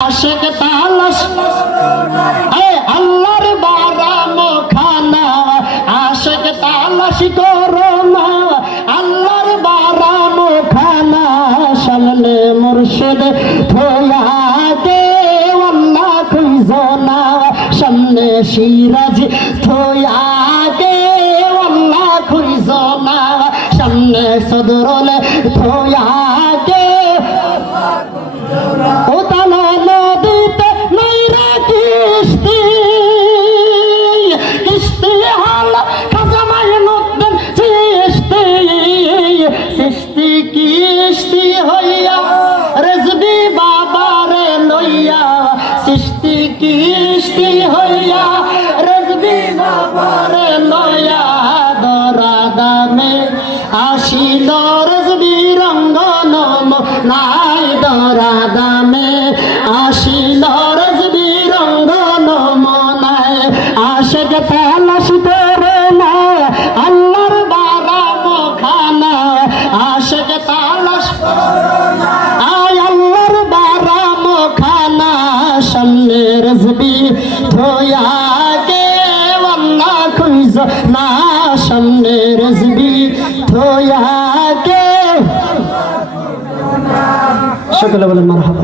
আশিক তালাশ আল্লাহর বারাম খানা আশিক তালাশ করো না আল্লাহর বারাম খানা সামনে মুর্শিদ থোয়াকে আল্লাহ খুঁজো না সামনে সিরাজ থোয়াকে আল্লাহ খুঁজো না সামনে সদরুল থোয়াকে কিস্তি হইয়া রেজবি বাবারে লইয়া সৃষ্টি কিস্তি হইয়া রেজবি বাবারে লইয়া দরা দামে আসিল রেজবি রঙ্গন নাই দরা দামে আসিল রেজবি রঙ্গন নাই আশিক তালাশ করে না আল্লাহর বারাম খানা আশিক তালাশ আয় আল্লাহর বারাম খানা সামনে রেজবি থোয়াকে আল্লাহ খুঁজ না সামনে রেজবি থোয়াকে সকলে বলেন মারহাবা।